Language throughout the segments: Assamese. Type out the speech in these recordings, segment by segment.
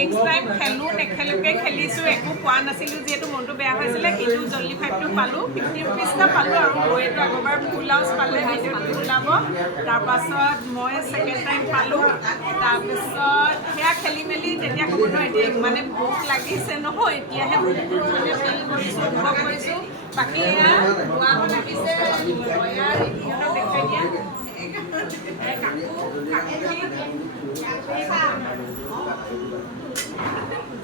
নেক্সট টাইম খেলোঁ নেখেলোকৈ খেলিছোঁ একো পোৱা নাছিলোঁ যিহেতু মনটো বেয়া হৈছিলে কিন্তু জল্দি 5টো পালোঁ 50 ৰুপিজটা পালোঁ আৰু বৌয়েতো আগৰবাৰ ফুল হাউচ পালে ভিডিঅ'টো ওলাব তাৰপাছত মই ছেকেণ্ড টাইম পালোঁ তাৰপিছত সেয়া খেলি মেলি তেতিয়া ক'ব নহয় এতিয়া ইমানে ভোক লাগিছে নহয় এতিয়াহে ভোকটো মানে ফিল কৰিছোঁ অনুভৱ কৰিছোঁ বাকী এয়া খোৱাব লাগিছে ইয়াৰ ইহঁতক দেখাই দিয়া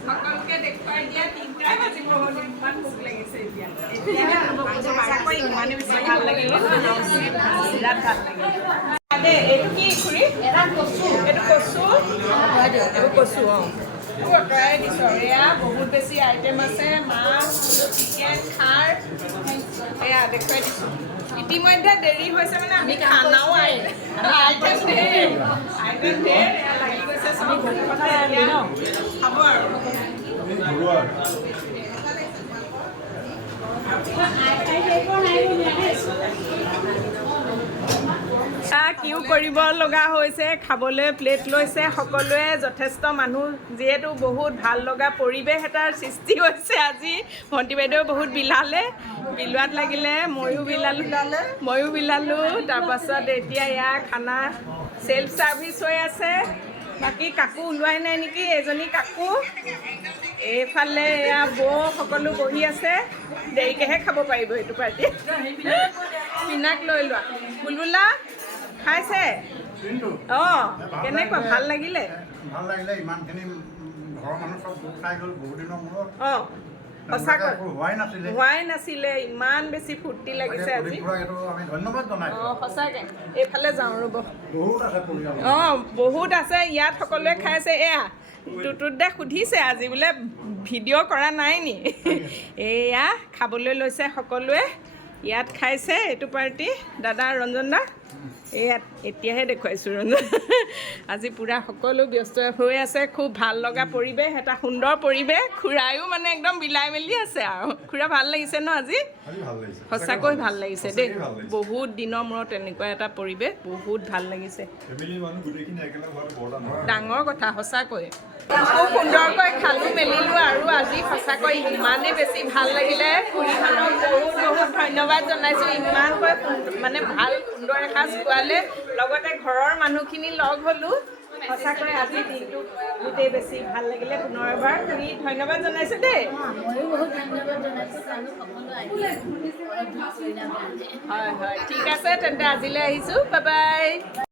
সকলোকে দেখুৱাই দিয়া 3টাই বাজিব হ'ল ইমান ভোক লাগিছে এতিয়া এতিয়াহে ইমানেই বেছি ভাল লাগিলে বিৰাট ভাল লাগিলে এইটো কি খুৰী এইটো কচু এইটো কচু অঁতৰাই দিছোঁ এয়া বহুত বেছি আইটেম আছে মাছ চিকেন খাৰ এয়া দেখুৱাই দিছোঁ ইতিমধ্যে দেৰি হৈছে মানে আমি খানাও আইটেম ধেৰ লাগি গৈছে চব খাব আৰু কিয় কৰিব লগা হৈছে খাবলৈ প্লেট লৈছে সকলোৱে যথেষ্ট মানুহ যিহেতু বহুত ভাল লগা পৰিৱেশ এটাৰ সৃষ্টি হৈছে আজি ভণ্টি বাইদেউ বহুত বিলালে বিলোৱাত লাগিলে ময়ো বিলালোঁ তাৰপাছত এতিয়া ইয়াৰ খানা চেল্ফ ছাৰ্ভিচ হৈ আছে বাকী কাকো ওলোৱাই নাই নেকি এজনী কাকো এইফালে এয়া বৌ সকলো বহি আছে দেৰিকৈহে খাব পাৰিব এইটো পাৰ্টি পিনাক লৈ লোৱা বুলবুলা খাইছে অঁ কেনেকুৱা ভাল লাগিলে ইমানখিনি ঘৰৰ মানুহ চব গোট খাই গ'ল বহুত দিনৰ মূৰত অঁ সঁচাকৈ হোৱাই নাছিলে ইমান বেছি ফূৰ্তি লাগিছে আজি আমি ধন্যবাদ জনাইছোঁ অঁ সঁচাকৈ এইফালে যাওঁ ৰ'ব অঁ বহুত আছে ইয়াত সকলোৱে খাইছে এয়া টুটুদে সুধিছে আজি বোলে ভিডিঅ' কৰা নাই নি এয়া খাবলৈ লৈছে সকলোৱে ইয়াত খাইছে এইটো পাৰ্টি দাদা ৰঞ্জন দা ইয়াত এতিয়াহে দেখুৱাইছোঁ ৰঞ্জন আজি পূৰা সকলো ব্যস্ত হৈ আছে খুব ভাল লগা পৰিৱেশ এটা সুন্দৰ পৰিৱেশ খুৰায়ো মানে একদম বিলাই মেলি আছে আৰু খুৰা ভাল লাগিছে ন আজি সঁচাকৈ ভাল লাগিছে দেই বহুত দিনৰ মূৰত এনেকুৱা এটা পৰিৱেশ বহুত ভাল লাগিছে ডাঙৰ কথা সঁচাকৈ খুব সুন্দৰকৈ খালোঁ মেলিলোঁ আৰু আজি সঁচাকৈ ইমানেই বেছি ভাল লাগিলে খুৰীহঁতক বহুত ধন্যবাদ জনাইছোঁ ইমানকৈ মানে ভাল সুন্দৰ এসাঁজ খোৱালে লগতে ঘৰৰ মানুহখিনি লগ হ'লোঁ সঁচাকৈ আজি দিনটো গোটেই বেছি ভাল লাগিলে পুনৰ এবাৰ খুৰী ধন্যবাদ জনাইছোঁ দেই হয় ঠিক আছে তেন্তে আজিলৈ আহিছোঁ বাই বাই